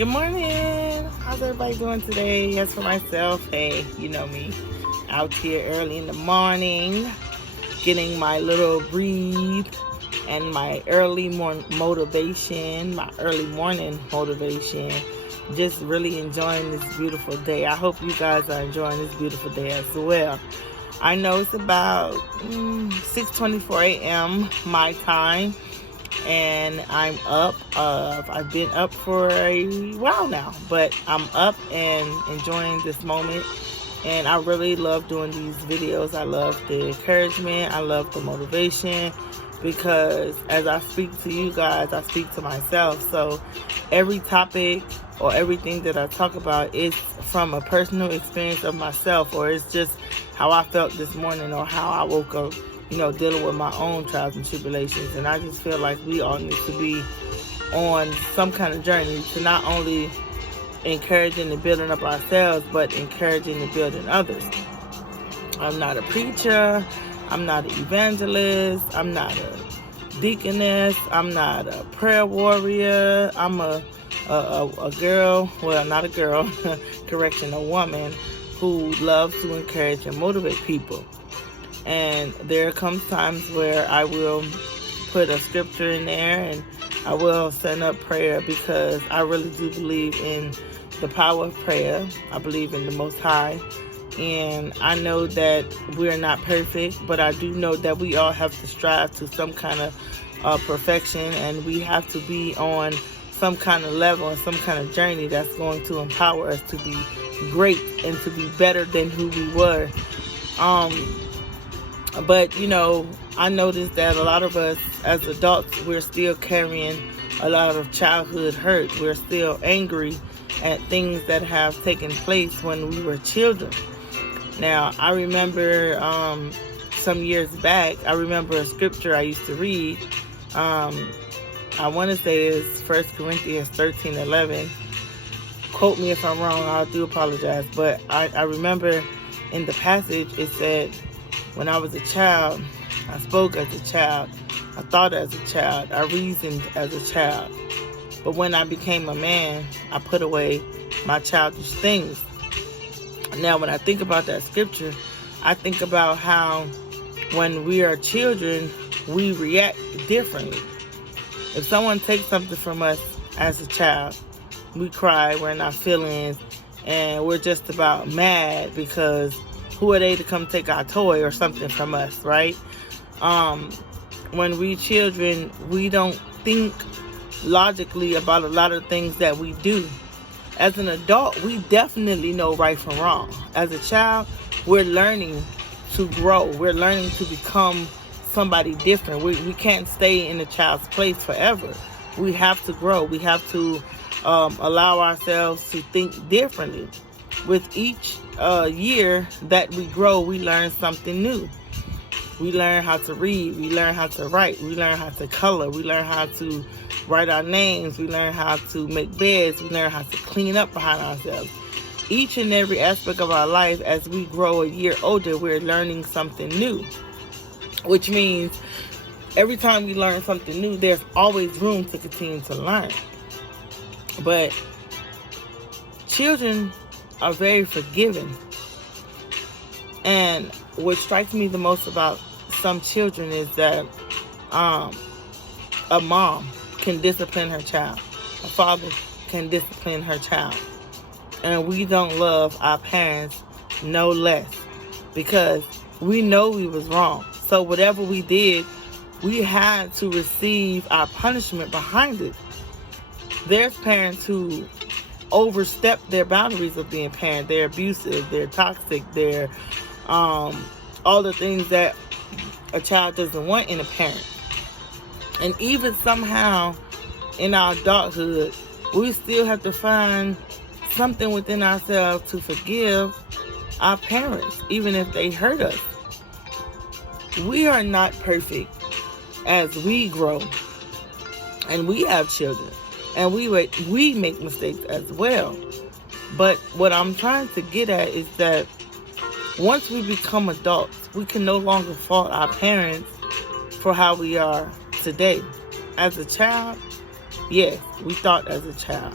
Good morning. How's everybody doing today? As for myself, hey, you know me, out here early in the morning, getting my little breathe and my early morning motivation, just really enjoying this beautiful day. I hope you guys are enjoying this beautiful day as well. I know it's about 6:24 a.m. my time, and I'm up. I've been up for a while now, but I'm up and enjoying this moment. And I really love doing these videos. I love the encouragement. I love the motivation, because as I speak to you guys, I speak to myself. So every topic or everything that I talk about is from a personal experience of myself, or it's just how I felt this morning, or how I woke up, dealing with my own trials and tribulations. And I just feel like we all need to be on some kind of journey to not only encouraging and building up ourselves, but encouraging and building others. I'm not a preacher. I'm not an evangelist. I'm not a deaconess. I'm not a prayer warrior. I'm a girl, well, not a girl, correction, a woman who loves to encourage and motivate people. And there comes times where I will put a scripture in there, and I will send up prayer, because I really do believe in the power of prayer. I believe in the Most High. And I know that we're not perfect, but I do know that we all have to strive to some kind of perfection, and we have to be on some kind of level and some kind of journey that's going to empower us to be great and to be better than who we were. But, I noticed that a lot of us as adults, we're still carrying a lot of childhood hurt. We're still angry at things that have taken place when we were children. Now, I remember some years back, I remember a scripture I used to read. I want to say it's 1 Corinthians 13:11. Quote me if I'm wrong, I do apologize. But I remember in the passage it said, when I was a child, I spoke as a child, I thought as a child, I reasoned as a child. But when I became a man, I put away my childish things. Now, when I think about that scripture, I think about how when we are children, we react differently. If someone takes something from us as a child, we cry, we're in our feelings, and we're just about mad because who are they to come take our toy or something from us, right? When we children, we don't think logically about a lot of things that we do. As an adult, we definitely know right from wrong. As a child, we're learning to grow. We're learning to become somebody different. We can't stay in a child's place forever. We have to grow. We have to allow ourselves to think differently. With each year that we grow, we learn something new. We learn how to read. We learn how to write. We learn how to color. We learn how to write our names. We learn how to make beds. We learn how to clean up behind ourselves. Each and every aspect of our life, as we grow a year older, we're learning something new. Which means every time we learn something new, there's always room to continue to learn. But children are very forgiving. And what strikes me the most about some children is that a mom can discipline her child. A father can discipline her child. And we don't love our parents no less, because we know we was wrong. So whatever we did, we had to receive our punishment behind it. There's parents who overstep their boundaries of being parent. They're abusive, they're toxic, they're all the things that a child doesn't want in a parent. And even somehow in our adulthood, we still have to find something within ourselves to forgive our parents, even if they hurt us. We are not perfect as we grow, and we have children, and we make mistakes as well. But what I'm trying to get at is that once we become adults, we can no longer fault our parents for how we are today. As a child, yes, we thought as a child.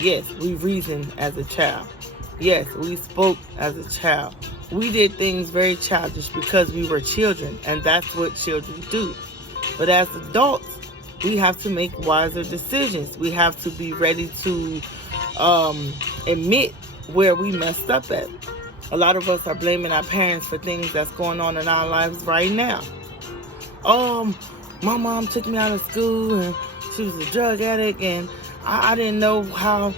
Yes, we reasoned as a child. Yes, we spoke as a child. We did things very childish because we were children, and that's what children do. But as adults, we have to make wiser decisions. We have to be ready to admit where we messed up at. A lot of us are blaming our parents for things that's going on in our lives right now. My mom took me out of school and she was a drug addict and I didn't know how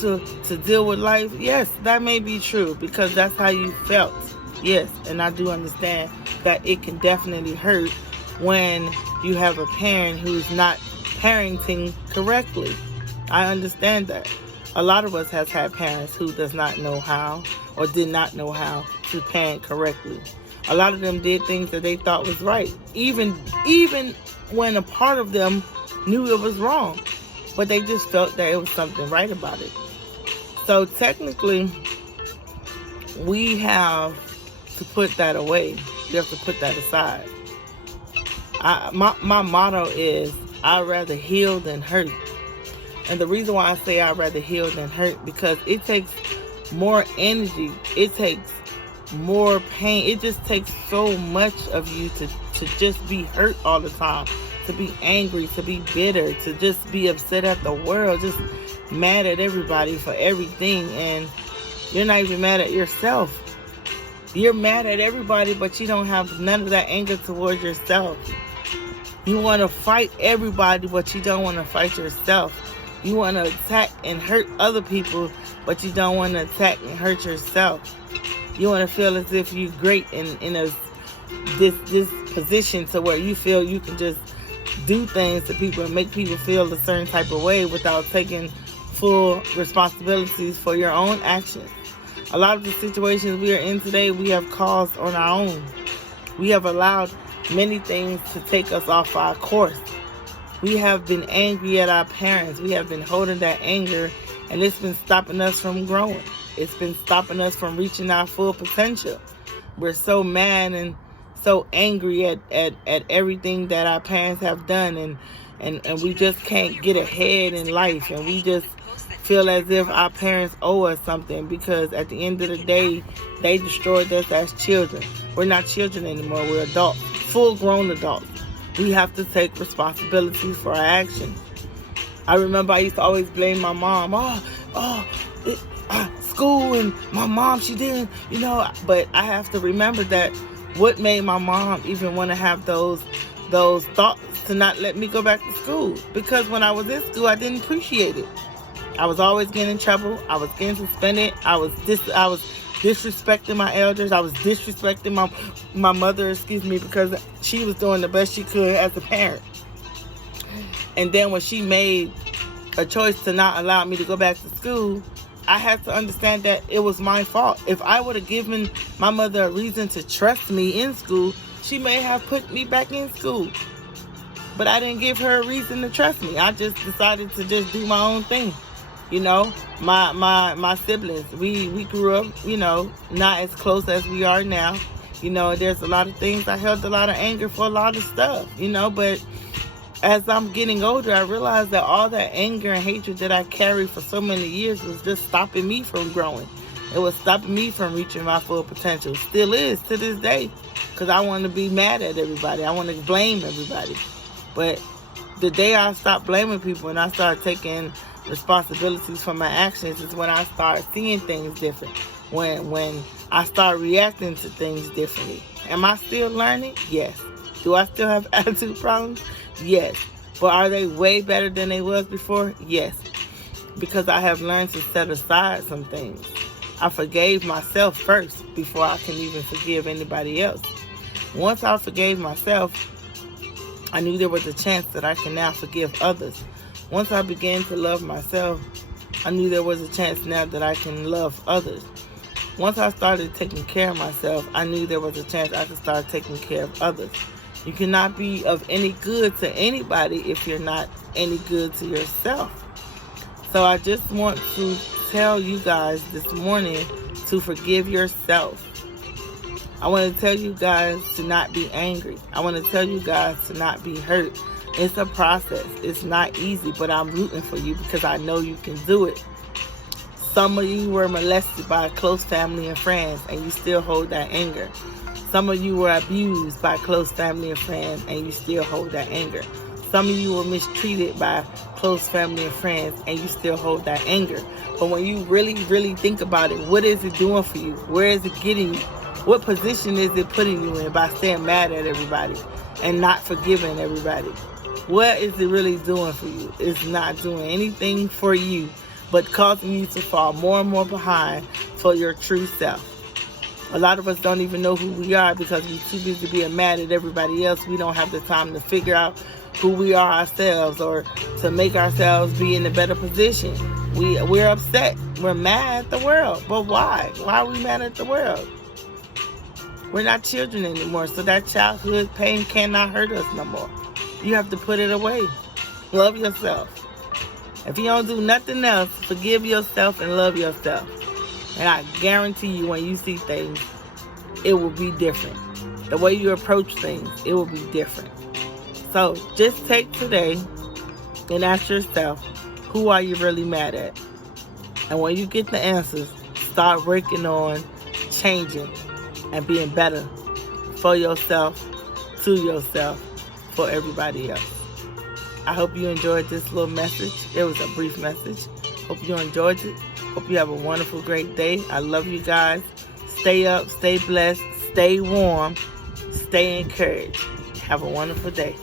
to deal with life. Yes, that may be true because that's how you felt. Yes, and I do understand that it can definitely hurt when you have a parent who's not parenting correctly. I understand that. A lot of us has had parents who does not know how or did not know how to parent correctly. A lot of them did things that they thought was right, even when a part of them knew it was wrong, but they just felt that it was something right about it. So technically, we have to put that away. We have to put that aside. My motto is, I'd rather heal than hurt. And the reason why I say I'd rather heal than hurt, because it takes more energy. It takes more pain. It just takes so much of you to just be hurt all the time, to be angry, to be bitter, to just be upset at the world, just mad at everybody for everything, and you're not even mad at yourself. You're mad at everybody, but you don't have none of that anger towards yourself. You want to fight everybody, but you don't want to fight yourself. You want to attack and hurt other people, but you don't want to attack and hurt yourself. You want to feel as if you're great in this position to where you feel you can just do things to people and make people feel a certain type of way without taking full responsibilities for your own actions. A lot of the situations we are in today, we have caused on our own. We have allowed many things to take us off our course. We have been angry at our parents. We have been holding that anger, and it's been stopping us from growing. It's been stopping us from reaching our full potential. We're so mad and so angry at everything that our parents have done, and we just can't get ahead in life, and we just feel as if our parents owe us something, because at the end of the day, they destroyed us as children. We're not children anymore. We're adults, full-grown adults. We have to take responsibilities for our actions. I remember I used to always blame my mom. School and my mom, she didn't, but I have to remember that what made my mom even want to have those thoughts to not let me go back to school, because when I was in school, I didn't appreciate it. I was always getting in trouble. I was getting suspended. I was disrespecting my elders. I was disrespecting my mother, because she was doing the best she could as a parent. And then when she made a choice to not allow me to go back to school, I had to understand that it was my fault. If I would have given my mother a reason to trust me in school, she may have put me back in school. But I didn't give her a reason to trust me. I just decided to just do my own thing. My siblings, we grew up, not as close as we are now. There's a lot of things. I held a lot of anger for a lot of stuff, but as I'm getting older, I realized that all that anger and hatred that I carried for so many years was just stopping me from growing. It was stopping me from reaching my full potential. Still is to this day, because I want to be mad at everybody. I want to blame everybody. But the day I stopped blaming people and I started taking responsibilities for my actions is when I started seeing things different. When I started reacting to things differently. Am I still learning? Yes. Do I still have attitude problems? Yes. But are they way better than they was before? Yes. Because I have learned to set aside some things. I forgave myself first before I can even forgive anybody else. Once I forgave myself, I knew there was a chance that I can now forgive others. Once I began to love myself, I knew there was a chance now that I can love others. Once I started taking care of myself, I knew there was a chance I could start taking care of others. You cannot be of any good to anybody if you're not any good to yourself. So I just want to tell you guys this morning to forgive yourself. I want to tell you guys to not be angry. I want to tell you guys to not be hurt. It's a process. It's not easy, but I'm rooting for you because I know you can do it. Some of you were molested by close family and friends, and you still hold that anger. Some of you were abused by close family and friends, and you still hold that anger. Some of you were mistreated by close family and friends, and you still hold that anger. But when you really, really think about it, what is it doing for you? Where is it getting you? What position is it putting you in by staying mad at everybody and not forgiving everybody? What is it really doing for you? It's not doing anything for you, but causing you to fall more and more behind for your true self. A lot of us don't even know who we are because we're too busy being mad at everybody else. We don't have the time to figure out who we are ourselves or to make ourselves be in a better position. We're upset. We're mad at the world. But why? Why are we mad at the world? We're not children anymore, so that childhood pain cannot hurt us no more. You have to put it away. Love yourself. If you don't do nothing else, forgive yourself and love yourself. And I guarantee you, when you see things, it will be different. The way you approach things, it will be different. So just take today and ask yourself, who are you really mad at? And when you get the answers, start working on changing and being better for yourself, to yourself, for everybody else. I hope you enjoyed this little message. It was a brief message. Hope you enjoyed it. Hope you have a wonderful, great day. I love you guys. Stay up, stay blessed, stay warm, stay encouraged. Have a wonderful day.